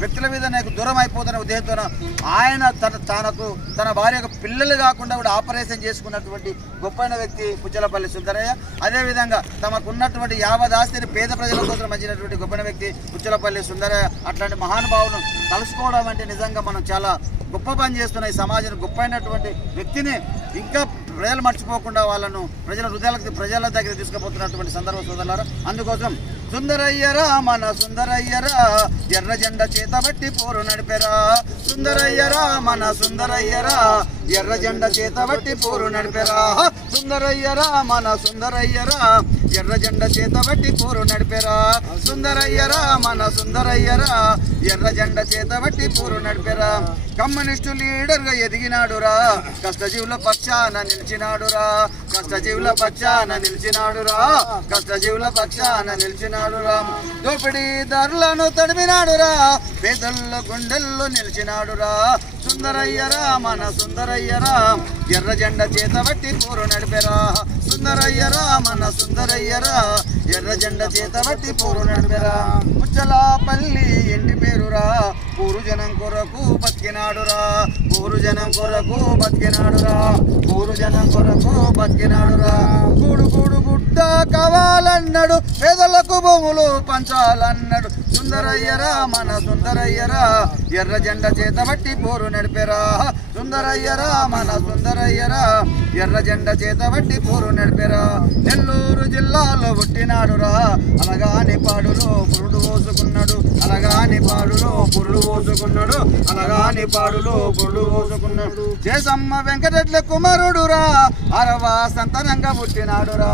వ్యక్తుల మీద నాకు దూరం అయిపోతున్న ఉద్దేశంతో ఆయన తన తనకు తన భార్య పిల్లలు కాకుండా కూడా ఆపరేషన్ చేసుకున్నటువంటి గొప్పైన వ్యక్తి పుచ్చలపల్లి సుందరయ్య. అదేవిధంగా తమకు ఉన్నటువంటి యావత్ ఆస్తిని పేద ప్రజల కోసం మంచినటువంటి గొప్పైన వ్యక్తి పుచ్చలపల్లి సుందరయ్య. అట్లాంటి మహానుభావులను తలుసుకోవడం అంటే నిజంగా మనం చాలా గొప్ప పని చేస్తున్న ఈ సమాజం గొప్పైనటువంటి వ్యక్తిని ఇంకా ప్రజలు మర్చిపోకుండా వాళ్ళను ప్రజల హృదయాలకు ప్రజల దగ్గర తీసుకుపోతున్నటువంటి సందర్భం సోదరులారా. అందుకోసం సుందరయ్యరా మన సుందరయ్యరా ఎర్ర జెండ చేత బట్టి పోరు నడిపెరా. సుందరయ్యరా మన సుందరయ్యరా ఎర్ర జెండ చేత బట్టి పోరు నడిపెరా. సుందరయ్యరా మన సుందరయ్యరా ఎర్ర జెండ చేత బట్టి పోరు నడిపెరా. సుందరయ్యరా మన సుందరయ్యరా ఎర్ర జెండ చేత బట్టి పోరు నడిపెరా. కమ్యూనిస్టు లీడర్గా ఎదిగినాడురా కష్టజీవుల పక్షాన నిలిచినాడురా కష్టజీవుల పక్షాన నిలిచినాడురా కష్టజీవుల పక్షాన నిలిచినాడురా దోపిడీ ధరలను తడిమినాడురా పేదల్లో గుండెల్లో నిలిచినాడురా సుందరయ్యరా మన సుందరయ్యరా ఎర్ర జెండ చేత బట్టి పోరు నడిపెరా. సుందరయ్యరా మన సుందరయ్యరా ఎర్ర జెండ చేత బట్టి పోరు నడిపెరా. ముచ్చలాపల్లి ఇంటి పేరురా పూరు జనం కొరకు బతికినాడురా. పూరు జనం కొరకు బతికినాడురా పూరు జనం కొరకు బతికినాడురా. కావాలన్నాడు. పేదలకు భూములు పంచాలన్నాడు. సుందరయ్యరా మన సుందరయ్యరా ఎర్ర జెండ చేత బట్టి పోరు నడిపెరా. సుందరయ్యరా మన సుందరయ్యరా ఎర్ర జెండ చేత బట్టి పోరు నడిపెరా. నెల్లూరు జిల్లాలో పుట్టినాడురా అలగాని పాడులో పురుడు పోసుకున్నాడు. అలగాని పాడులో పురుడు పోసుకున్నాడు. అలగాని పాడులో పురుడు పోసుకున్నాడు. చేసమ్మ వెంకటరెడ్ల కుమారుడురా అరవా సంతనంగా పుట్టినాడురా